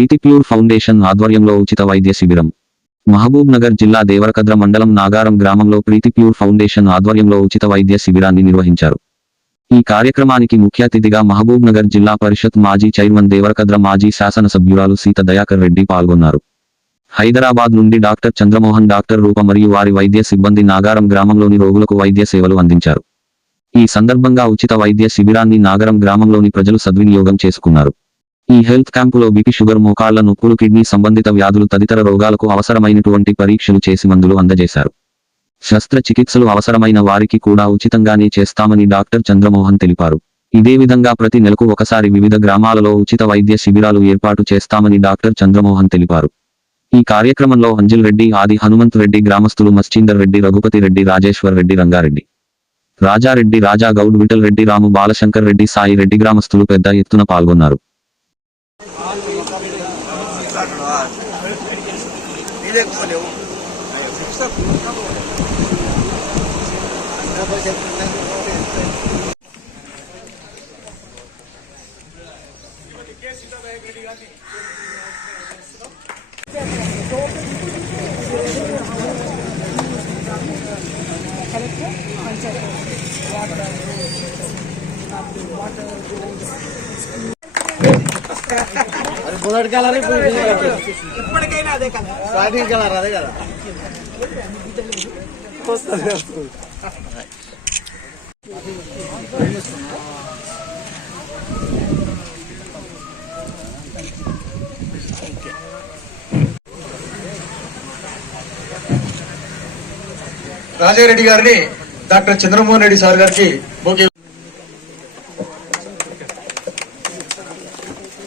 ప్రీతి pure foundation ఆధ్వర్యంలో ఉచిత వైద్య శిబిరం. మహబూబ్ నగర్ జిల్లా దేవరకద్ర మండలం నాగారం గ్రామంలో ప్రీతి ప్యూర్ ఫౌండేషన్ ఆధ్వర్యంలో ఉచిత వైద్య శిబిరాన్ని నిర్వహించారు. ఈ కార్యక్రమానికి ముఖ్య అతిథిగా మహబూబ్ నగర్ జిల్లా పరిషత్ మాజీ చైర్మన్ దేవరకద్ర మాజీ శాసనసభ్యురాలు సీత దయాకర్ రెడ్డి పాల్గొన్నారు. హైదరాబాద్ నుండి డాక్టర్ చంద్రమోహన్ డాక్టర్ రూప మరియు వారి వైద్య సిబ్బంది నాగారం గ్రామంలోని రోగులకు వైద్య సేవలు అందించారు. ఈ సందర్భంగా ఉచిత వైద్య శిబిరాన్ని నాగరం గ్రామంలోని ప్రజలు సద్వినియోగం చేసుకున్నారు. ఈ హెల్త్ క్యాంపులో బీపీ షుగర్ మోకాళ్ళ నొప్పులు కిడ్నీ సంబంధిత వ్యాధులు తదితర రోగాలకు అవసరమైనటువంటి పరీక్షలు చేసి మందులు అందజేశారు. శస్త్రచికిత్సలు అవసరమైన వారికి కూడా ఉచితంగానే చేస్తామని డాక్టర్ చంద్రమోహన్ తెలిపారు. ఇదే విధంగా ప్రతి నెలకు ఒకసారి వివిధ గ్రామాలలో ఉచిత వైద్య శిబిరాలు ఏర్పాటు చేస్తామని డాక్టర్ చంద్రమోహన్ తెలిపారు. ఈ కార్యక్రమంలో అంజల్ రెడ్డి ఆది హనుమంత్ రెడ్డి గ్రామస్తులు మశ్చీందర్ రెడ్డి రఘుపతి రెడ్డి రాజేశ్వర్ రెడ్డి రంగారెడ్డి రాజారెడ్డి రాజా గౌడ్ విఠల్ రెడ్డి రాము బాలశంకర్ రెడ్డి సాయి రెడ్డి గ్రామస్తులు పెద్ద ఎత్తున పాల్గొన్నారు. 你那个牛，哎呀，不是不差不多，那不是那个。collector panchayat water water bullet colour starting colour అదే కదా. రాజారెడ్డి గారిని డాక్టర్ చంద్రమోహన్ రెడ్డి సార్ గారికి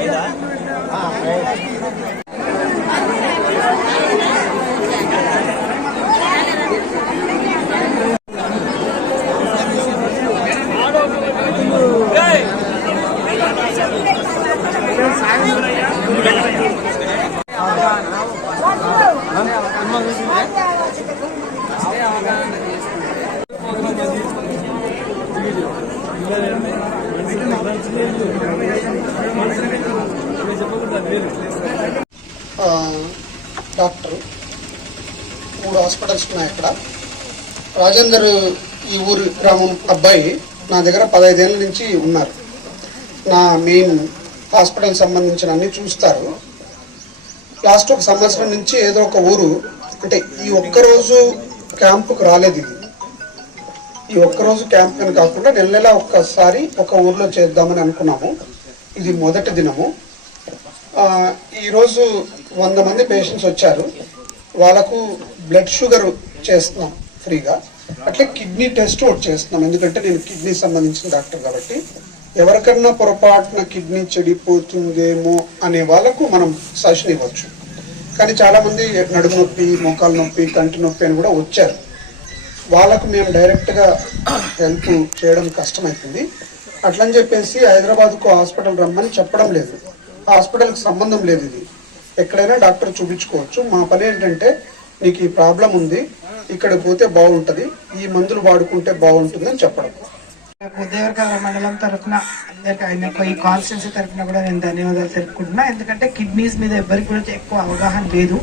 బోకే ఆ, డాక్టర్ మూడు హాస్పిటల్స్ ఉన్నాయి ఇక్కడ రాజేందర్ ఈ ఊరి గ్రామం అబ్బాయి నా దగ్గర పదహైదేళ్ళ నుంచి ఉన్నారు. నా మెయిన్ హాస్పిటల్ సంబంధించిన అన్ని చూస్తారు. లాస్ట్ ఒక సంవత్సరం నుంచి ఏదో ఒక ఊరు అంటే ఈ ఒక్కరోజు క్యాంపుకు రాలేదు ఇది. ఈ ఒక్కరోజు క్యాంప్ అని కాకుండా నెల నెల ఒక్కసారి ఒక ఊర్లో చేద్దామని అనుకున్నాము. ఇది మొదటి దినము. ఈరోజు వంద మంది పేషెంట్స్ వచ్చారు. వాళ్ళకు బ్లడ్ షుగర్ చేస్తున్నాం ఫ్రీగా. అట్లే కిడ్నీ టెస్ట్ ఒకటి చేస్తున్నాం. ఎందుకంటే నేను కిడ్నీ సంబంధించిన డాక్టర్ కాబట్టి. ఎవరికన్నా పొరపాటున కిడ్నీ చెడిపోతుందేమో అనే వాళ్ళకు మనం సజెషన్ ఇవ్వచ్చు. కానీ చాలామంది నడుము నొప్పి మోకాలు నొప్పి కంటి నొప్పి అని కూడా వచ్చారు. వాళ్ళకు మేము డైరెక్ట్గా హెల్ప్ చేయడం కష్టమవుతుంది అట్లని చెప్పేసి హైదరాబాద్కు హాస్పిటల్ రమ్మని చెప్పడం లేదు. హాస్పిటల్కి సంబంధం లేదు ఇది. ఎక్కడైనా డాక్టర్ చూపించుకోవచ్చు. మా పని ఏంటంటే నీకు ఈ ప్రాబ్లం ఉంది ఇక్కడ పోతే బాగుంటుంది ఈ మందులు వాడుకుంటే బాగుంటుంది అని చెప్పడం. దేవరకద్ర మండలం తరఫున అందరికీ ఆయనకు ఈ కాన్స్టిట్యూన్సీ తరఫున కూడా నేను ధన్యవాదాలు తెలుపుకుంటున్నా. ఎందుకంటే కిడ్నీస్ మీద ఎవరికి కూడా ఎక్కువ అవగాహన లేదు.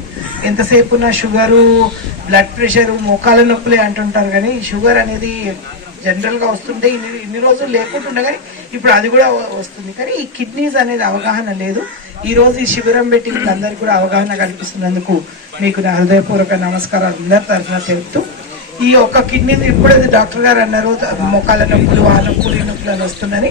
ఎంతసేపు ఉన్న షుగరు బ్లడ్ ప్రెషర్ మోకాల నొప్పులే అంటుంటారు కానీ షుగర్ అనేది జనరల్గా వస్తుంటే ఇన్ని ఇన్ని రోజులు లేకుంటుండే కానీ ఇప్పుడు అది కూడా వస్తుంది. కానీ ఈ కిడ్నీస్ అనేది అవగాహన లేదు. ఈ రోజు ఈ శిబిరం పెట్టి అందరికీ అందరికి కూడా అవగాహన కల్పిస్తున్నందుకు మీకు నా హృదయపూర్వక నమస్కారాలు. అందరి తరఫున తెలుపుతూ ఈ ఒక్క కిడ్నీ ఎప్పుడైతే డాక్టర్ గారు అన్నారు మొక్కల నొప్పులు ఆ నొప్పులు ఈ నొప్పులు అని వస్తుందని.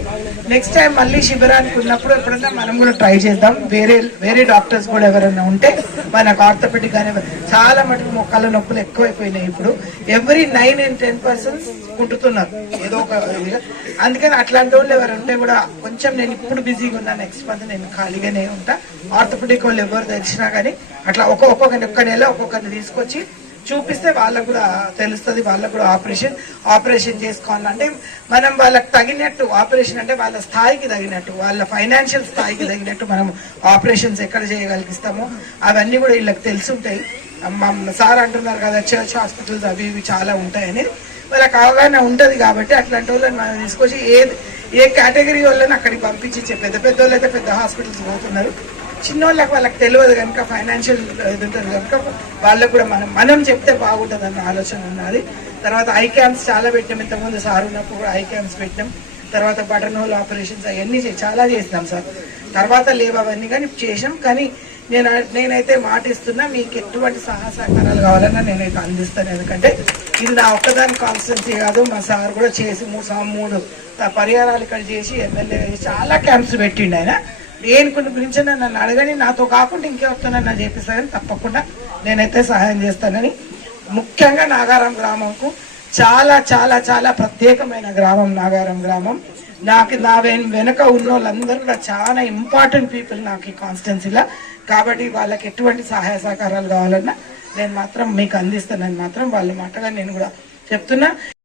నెక్స్ట్ టైం మళ్ళీ శిబిరానికి ఉన్నప్పుడు ఎప్పుడైనా మనం కూడా ట్రై చేద్దాం. వేరే వేరే డాక్టర్స్ కూడా ఎవరైనా ఉంటే మనకు ఆర్థపెట్టి కానీ చాలా మటుకు మొక్కల నొప్పులు ఎక్కువైపోయినాయి ఇప్పుడు. Every nine and ten persons కుట్టుతున్నారు ఏదో ఒక అందుకని అట్లాంటి వాళ్ళు ఎవరు ఉంటే కూడా కొంచెం నేను ఇప్పుడు బిజీగా ఉన్నా నెక్స్ట్ మంత్ నేను ఖాళీగానే ఉంటా. ఆర్థోపెడిక్ వాళ్ళు ఎవరు తెలిసినా కానీ అట్లా ఒక్కొక్క ఒక్కొక్కరిని ఒక్క నెల ఒక్కొక్కరిని తీసుకొచ్చి చూపిస్తే వాళ్ళకు కూడా తెలుస్తుంది వాళ్ళకు కూడా ఆపరేషన్ ఆపరేషన్ చేసుకోవాలంటే మనం వాళ్ళకి తగినట్టు ఆపరేషన్ అంటే వాళ్ళ స్థాయికి తగినట్టు వాళ్ళ ఫైనాన్షియల్ స్థాయికి తగినట్టు మనం ఆపరేషన్స్ ఎక్కడ చేయగలిగిస్తామో అవన్నీ కూడా వీళ్ళకి తెలిసి ఉంటాయి సార్ అంటున్నారు కదా చర్చ్ హాస్పిటల్స్ అవి ఇవి చాలా ఉంటాయని. వాళ్ళకి అవగాహన ఉంటుంది కాబట్టి అట్లాంటి వాళ్ళని మనం తీసుకొచ్చి ఏ ఏ కేటగిరీ వాళ్ళని అక్కడికి పంపించి పెద్ద పెద్ద వాళ్ళు అయితే పెద్ద హాస్పిటల్స్ పోతున్నారు. చిన్న వాళ్ళకి వాళ్ళకి తెలియదు కనుక ఫైనాన్షియల్ ఇది ఉంటుంది కనుక వాళ్ళకు కూడా మనం మనం చెప్తే బాగుంటుంది అన్న ఆలోచన ఉన్నది. తర్వాత ఐ క్యాంప్స్ చాలా పెట్టినాం. ఇంతకుముందు సార్ ఉన్నప్పుడు కూడా ఐ క్యాంప్స్ పెట్టినాం. తర్వాత బటన్ హోల్ ఆపరేషన్స్ అవన్నీ చాలా చేసినాం సార్. తర్వాత లేవు అవన్నీ కానీ చేసాం కానీ నేను నేనైతే మాట ఇస్తున్నా మీకు ఎటువంటి సహాయ సహకారాలు కావాలన్నా నేనైతే అందిస్తాను. ఎందుకంటే ఇది నా ఒక్కదాని కాన్స్టెన్సీ కాదు. మా సార్ కూడా చేసి మూడు సం- మూడు పరిహారాలు ఇక్కడ చేసి ఎమ్మెల్యే చాలా క్యాంప్స్ పెట్టిండు ఆయన. దేని కొన్ని గురించి నన్ను అడగని నాతో కాకుండా ఇంకెవరితోనన్నా చేపిస్తారని తప్పకుండా నేనైతే సహాయం చేస్తానని. ముఖ్యంగా నాగారం గ్రామంకు చాలా చాలా చాలా ప్రత్యేకమైన గ్రామం నాగారం గ్రామం. నాకు నా వెన్- వెనక ఉన్న వాళ్ళందరూ కూడా చాలా ఇంపార్టెంట్ పీపుల్ నాకు ఈ కాన్స్టిట్యున్సీలో కాబట్టి వాళ్ళకి ఎటువంటి సహాయ సహకారాలు కావాలన్నా నేను మాత్రం మీకు అందిస్తానని మాత్రం వాళ్ళ మాటగా నేను కూడా చెప్తున్నా.